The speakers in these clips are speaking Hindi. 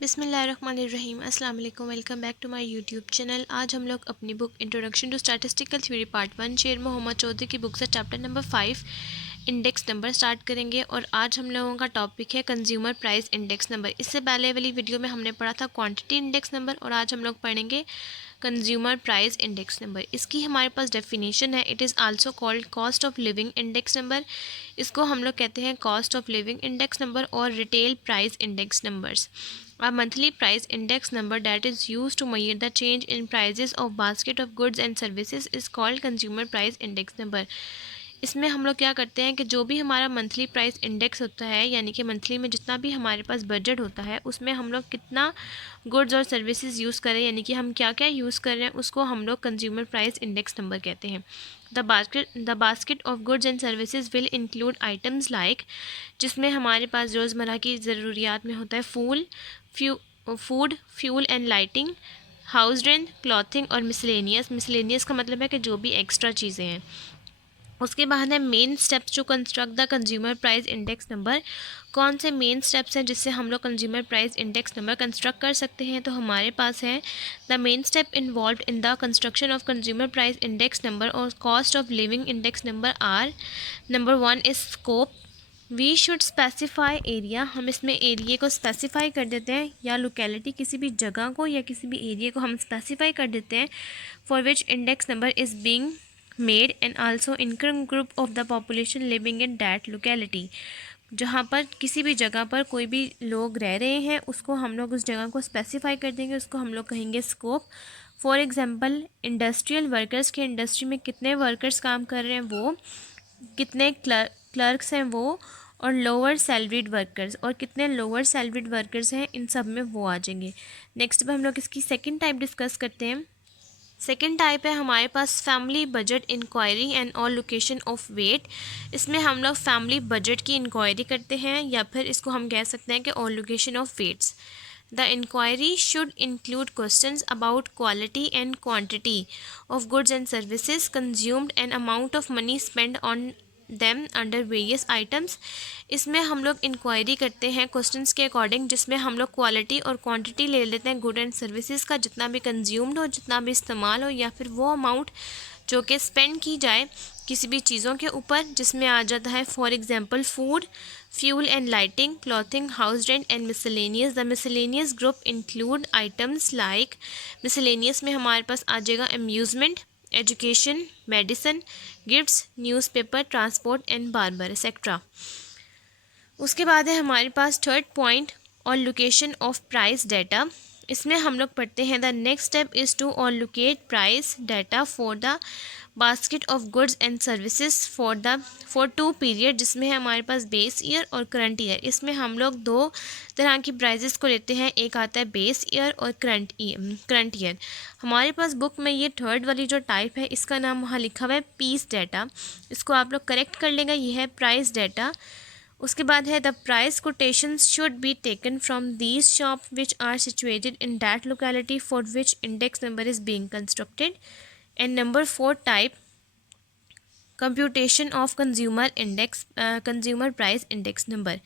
बिस्मिल्लाहिर्रहमानिर्रहीम। अस्सलाम वालेकुम। Welcome back to my YouTube channel. आज हम लोग अपनी book introduction to statistical theory part 1 Sher Mohammad Chaudhry की बुक से chapter number 5 index number start करेंगे। और आज हम लोगों का टॉपिक है कंज्यूमर प्राइस इंडेक्स नंबर। इससे पहले वाली वीडियो में हमने पढ़ा था क्वांटिटी इंडेक्स नंबर और आज हम लोग पढ़ेंगे कंज्यूमर प्राइस इंडेक्स नंबर। इसकी हमारे पास डेफिनेशन है, it is also called cost of living index number. इसको हम लोग कहते हैं cost of living index number और retail price index numbers. A monthly price index number that is used to measure the change in prices of basket of goods and services is called consumer price index number। इसमें हम लोग क्या करते हैं कि जो भी हमारा मंथली प्राइस इंडेक्स होता है, यानी कि मंथली में जितना भी हमारे पास बजट होता है उसमें हम लोग कितना गुड्स और सर्विसेज यूज़ करें, यानी कि हम क्या क्या यूज़ कर रहे हैं, उसको हम लोग कंज्यूमर प्राइस इंडेक्स नंबर कहते हैं। The basket of goods and services will include items like, जिसमें हमारे पास रोज़मर्रा की ज़रूरियात में होता है food, fuel and lighting, house rent, clothing और मिसलेनियस। मिसलेनियस का मतलब है कि जो भी एक्स्ट्रा चीज़ें हैं। उसके बाद है main steps to construct the consumer price index number. कौन से मेन स्टेप्स हैं जिससे हम लोग consumer price index number construct कर सकते हैं? तो हमारे पास है the main step involve in the construction of consumer price index number और cost of living index number are. Number 1 is scope. We should specify area. हम इसमें एरिया को स्पेसिफाई कर देते हैं, या लोकेलिटी, किसी भी जगह को या किसी भी एरिया को हम स्पेसिफाई कर देते हैं for which index number is being made and also income group of the population living in that locality. जहाँ पर किसी भी जगह पर कोई भी लोग रह रहे हैं उसको हम लोग उस जगह को स्पेसिफाई कर देंगे, उसको हम लोग कहेंगे scope. For example industrial workers के इंडस्ट्री में कितने वर्कर्स काम कर रहे हैं वो, कितने क्लर्क्स हैं वो, और लोअर सैलरीड वर्कर्स, और कितने लोअर सैलरीड वर्कर्स हैं, इन सब में वो आ जाएंगे। नेक्स्ट पे हम लोग इसकी सेकंड टाइप डिस्कस करते हैं। सेकेंड टाइप है हमारे पास family budget inquiry and allocation of weight. इसमें हम लोग फैमिली बजट की इंक्वायरी करते हैं, या फिर इसको हम कह सकते हैं कि allocation of weights. The inquiry should include questions about quality and quantity of goods and services consumed and amount of money spend on them under various items. इसमें हम लोग इंक्वायरी करते हैं क्वेश्चंस के अकॉर्डिंग, जिसमें हम लोग क्वालिटी और क्वांटिटी ले लेते हैं गुड एंड सर्विसेज का, जितना भी कंज्यूम्ड हो, जितना भी इस्तेमाल हो, या फिर वो अमाउंट जो कि स्पेंड की जाए किसी भी चीज़ों के ऊपर, जिसमें आ जाता है for example food, fuel and lighting, clothing, house rent and miscellaneous. The miscellaneous group include items like, miscellaneous में हमारे पास आ जाएगा amusement, education, medicine, gifts, newspaper, transport and barber etcetera. उसके बाद है हमारे पास third point allocation of price data. इसमें हम लोग पढ़ते हैं the next step is to allocate price data for the basket of goods and services for 2 period, जिसमें है हमारे पास बेस ईयर और करंट ईयर। इसमें हम लोग 2 तरह की प्राइजेस को लेते हैं, एक आता है बेस ईयर और करंट ईयर। हमारे पास बुक में ये थर्ड वाली जो टाइप है इसका नाम वहाँ लिखा हुआ है पीस डाटा। इसको आप लोग करेक्ट कर लेंगे, ये है प्राइस डाटा। उसके बाद है the price quotations should be taken from these shop which are situated in that locality for which index number is being constructed. And number 4 type computation of consumer price index number.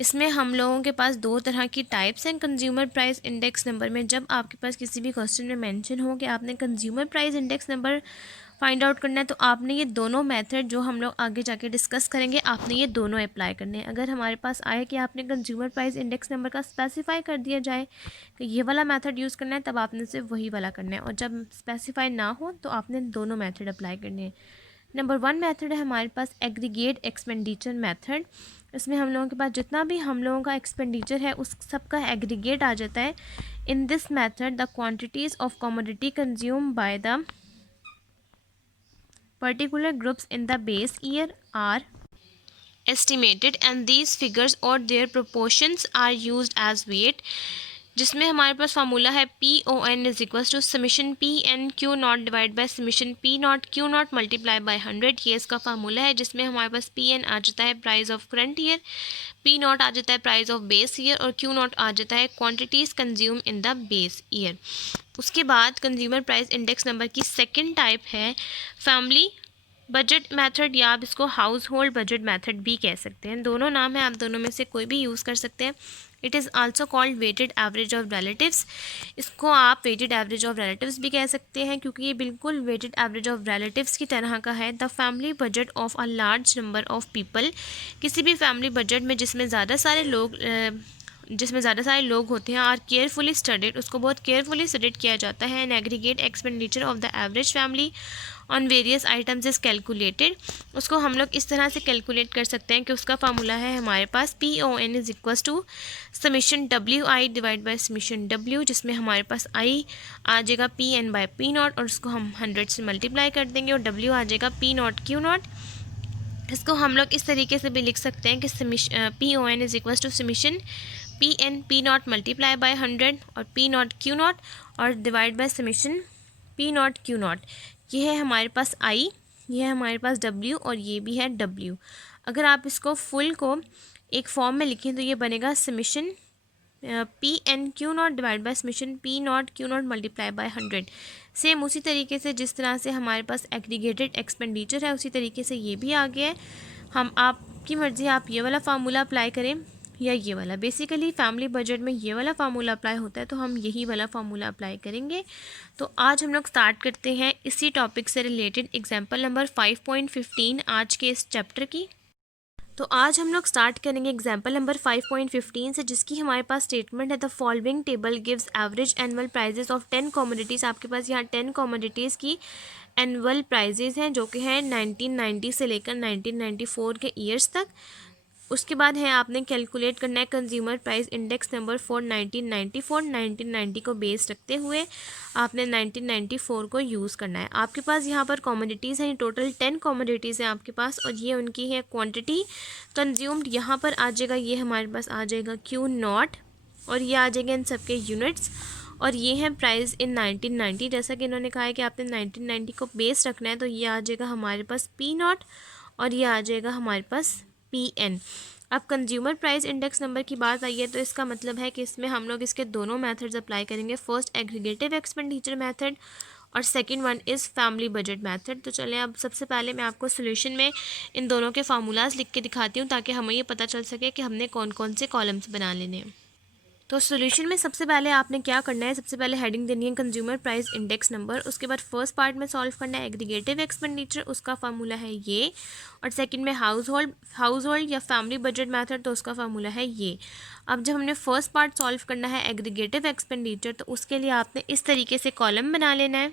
इसमें हम लोगों के पास 2 तरह की टाइप्स हैं कंज्यूमर प्राइस इंडेक्स नंबर में। जब आपके पास किसी भी क्वेश्चन में मेंशन हो कि आपने consumer price index number find out करना है, तो आपने ये दोनों मेथड जो हम लोग आगे जाके डिस्कस करेंगे, आपने ये दोनों अप्लाई करने हैं। अगर हमारे पास आए कि आपने कंज्यूमर प्राइस इंडेक्स नंबर का स्पेसिफाई कर दिया जाए कि ये वाला मेथड यूज़ करना है, तब आपने सिर्फ वही वाला करना है, और जब स्पेसिफाई ना हो तो आपने दोनों मेथड अप्लाई करने हैं। नंबर 1 मेथड है हमारे पास एग्रीगेट एक्सपेंडिचर मेथड। इसमें हम लोगों के पास जितना भी हम लोगों का एक्सपेंडिचर है उस सब का एग्रीगेट आ जाता है। In this method the quantities of commodity consume by the particular groups in the base year are estimated and these figures or their proportions are used as weight, जिसमें हमारे पास फार्मूला है PON is equals to summation PN Q not divide by summation P not Q not multiply by 100। ये इसका फार्मूला है, जिसमें हमारे पास PN आ जाता है price of current year, P naught आ जाता है प्राइस ऑफ बेस ईयर, और Q नॉट आ जाता है quantities consume in the base year. उसके बाद कंज्यूमर प्राइस इंडेक्स नंबर की सेकेंड टाइप है फैमिली बजट मेथड, या आप इसको हाउस होल्ड बजट मेथड भी कह सकते हैं। दोनों नाम है, आप दोनों में से कोई भी यूज़ कर सकते हैं। It is also called weighted average of relatives. इसको आप वेटेड एवरेज ऑफ रिलेटिव्स भी कह सकते हैं क्योंकि ये बिल्कुल वेटेड एवरेज ऑफ रिलेटिव्स की तरह का है। The family budget of a large number of people, किसी भी फैमिली बजट में जिसमें ज़्यादा सारे लोग होते हैं, आर केयरफुली स्टडीड, उसको बहुत केयरफुली स्टडीड किया जाता है। An aggregate expenditure of the average family on various items is calculated. उसको हम लोग इस तरह से कैलकुलेट कर सकते हैं कि उसका फार्मूला है हमारे पास PON is equals to summation WI divide by summation W, जिसमें हमारे पास I आ जाएगा PN बाय P0 और उसको हम 100 से मल्टीप्लाई कर देंगे और W आ जाएगा P0 Q0। इसको हम लोग इस तरीके से भी लिख सकते हैं कि PON is equals to summation PN P0 multiply by 100 और P0 Q0 और divide by summation P0 Q0। ये है हमारे पास I, ये है हमारे पास W और ये भी है W। अगर आप इसको फुल को एक फॉर्म में लिखें तो ये बनेगा summation PN Q0 divide by summation P0 Q0 multiply by 100। Same उसी तरीके से जिस तरह से हमारे पास एग्रीगेटेड एक्सपेंडिचर है उसी तरीके से ये भी आ गया है। हम आपकी मर्ज़ी, आप ये वाला फार्मूला अप्लाई करें या ये वाला। बेसिकली फैमिली बजट में ये वाला फार्मूला अप्लाई होता है तो हम यही वाला फार्मूला अप्लाई करेंगे। तो आज हम लोग स्टार्ट करते हैं इसी टॉपिक से रिलेटेड एग्जांपल नंबर 5.15 आज के इस चैप्टर की। तो आज हम लोग स्टार्ट करेंगे एग्जांपल नंबर 5.15 से, जिसकी हमारे पास स्टेटमेंट है the following table gives average annual prices of 10 commodities. आपके पास यहाँ 10 कमोडिटीज़ की एनुअल प्राइजेस हैं जो कि है 1990 से लेकर 1994 के ईयर्स तक। उसके बाद है आपने कैलकुलेट करना है consumer price index number for 1990 को बेस रखते हुए आपने 1994 को यूज़ करना है। आपके पास यहाँ पर कमोडिटीज़ हैं, टोटल 10 कमोडिटीज़ हैं आपके पास और ये उनकी है क्वांटिटी कंज्यूम्ड। यहाँ पर आ जाएगा, ये हमारे पास आ जाएगा Q0 और ये आ जाएगा इन सबके यूनिट्स और ये है प्राइस इन 1990। जैसा कि इन्होंने कहा है कि आपने 1990 को बेस रखना है तो ये आ जाएगा हमारे पास P0 और ये आ जाएगा हमारे पास PN। अब कंज्यूमर प्राइस इंडेक्स नंबर की बात आई है तो इसका मतलब है कि इसमें हम लोग इसके दोनों मेथड्स अप्लाई करेंगे। फर्स्ट एग्रीगेटिव एक्सपेंडिचर मेथड और second one is family budget method. तो चलें अब सबसे पहले मैं आपको सोल्यूशन में इन दोनों के फार्मूलाज लिख के दिखाती हूँ ताकि हमें ये पता चल सके कि हमने कौन कौन से कॉलम्स बना लेने हैं। तो सोल्यूशन में सबसे पहले आपने क्या करना है, सबसे पहले हेडिंग देनी है कंज्यूमर प्राइस इंडेक्स नंबर। उसके बाद फर्स्ट पार्ट में सॉल्व करना है एग्रीगेटिव एक्सपेंडिचर, उसका फार्मूला है ये। और सेकंड में हाउस होल्ड या फैमिली बजट मेथड, तो उसका फार्मूला है ये। अब जब हमने फर्स्ट पार्ट सॉल्व करना है एग्रीगेटिव एक्सपेंडिचर तो उसके लिए आपने इस तरीके से कॉलम बना लेना है।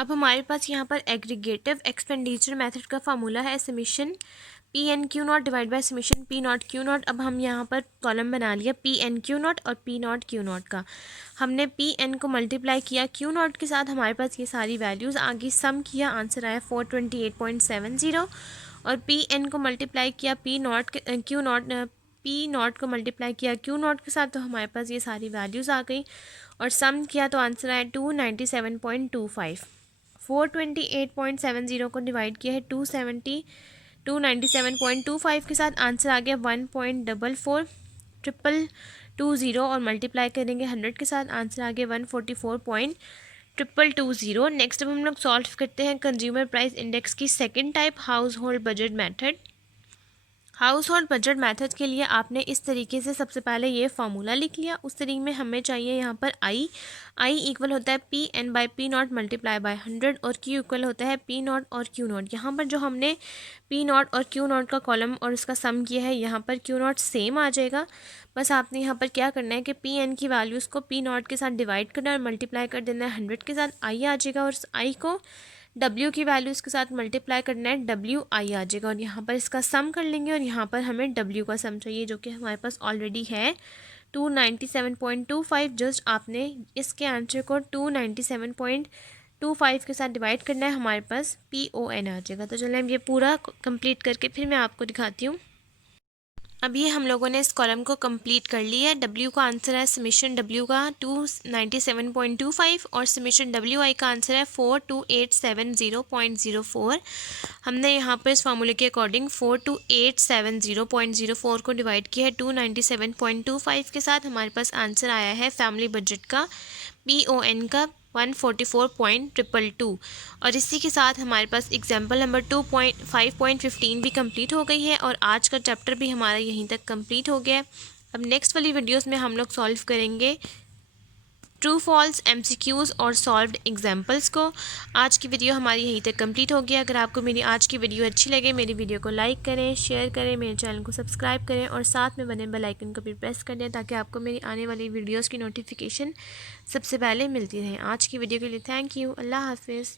अब हमारे पास यहाँ पर एग्रीगेटिव एक्सपेंडिचर मेथड का फार्मूला है summation PN Q0 divide by summation P0 Q0। अब हम यहाँ पर कॉलम बना लिया PN Q0 और P0 Q0 का। हमने PN को मल्टीप्लाई किया Q0 के साथ, हमारे पास ये सारी वैल्यूज़ आ गई, सम किया, आंसर आया 428.70। और PN को मल्टीप्लाई किया P0 को मल्टीप्लाई किया Q0 के साथ तो हमारे पास ये सारी वैल्यूज़ आ गई और सम किया तो आंसर आया 297.25। 428.70 को डिवाइड किया है 297.25 के साथ, आंसर आ गया 1.4420 और मल्टीप्लाई करेंगे 100 के साथ, आंसर आ गया 144.220। नेक्स्ट अब हम लोग सॉल्व करते हैं कंज्यूमर प्राइस इंडेक्स की second type house hold budget method. House hold budget method के लिए आपने इस तरीके से सबसे पहले ये फार्मूला लिख लिया। उस तरीके में हमें चाहिए यहाँ पर आई इक्वल होता है PN by P0 multiply by 100 और Q इक्वल होता है P0 और Q0। यहाँ पर जो हमने P0 और Q0 का कॉलम और उसका सम किया है यहाँ पर Q0 सेम आ जाएगा। बस आपने यहाँ पर क्या करना है कि PN की वैल्यूज़ को P0 के साथ डिवाइड करना है और मल्टीप्लाई कर देना है 100 के साथ, I आ जाएगा और I को W की वैल्यूज़ के साथ मल्टीप्लाई करना है, WI आ जाएगा और यहाँ पर इसका सम कर लेंगे और यहाँ पर हमें W का सम चाहिए जो कि हमारे पास ऑलरेडी है 297.25। जस्ट आपने इसके आंसर को 297.25 के साथ डिवाइड करना है, हमारे पास PON आ जाएगा। तो चलिए हम ये पूरा कंप्लीट करके फिर मैं आपको दिखाती हूँ। अब ये हम लोगों ने इस कॉलम को कंप्लीट कर लिया है। W का आंसर है समीशन W का 297.25 और समीशन WI का आंसर है 42870.04। हमने यहाँ पर इस फार्मूले के अकॉर्डिंग 42870.04 को डिवाइड किया है 297.25 के साथ, हमारे पास आंसर आया है फैमिली बजट का PON का 144.222। और इसी के साथ हमारे पास एग्जाम्पल नंबर 5.15 भी कंप्लीट हो गई है और आज का चैप्टर भी हमारा यहीं तक कंप्लीट हो गया है। अब नेक्स्ट वाली वीडियोस में हम लोग सॉल्व करेंगे ट्रू फॉल्स MCQs और सॉल्व्ड एग्जाम्पल्स को। आज की वीडियो हमारी यहीं तक कंप्लीट होगी। अगर आपको मेरी आज की वीडियो अच्छी लगे मेरी वीडियो को लाइक करें, शेयर करें, मेरे चैनल को सब्सक्राइब करें और साथ में बने बेल आइकन को भी प्रेस कर दें ताकि आपको मेरी आने वाली वीडियोज़ की नोटिफिकेशन सबसे पहले मिलती रहे। आज की वीडियो के लिए थैंक यू। अल्लाह हाफिज़।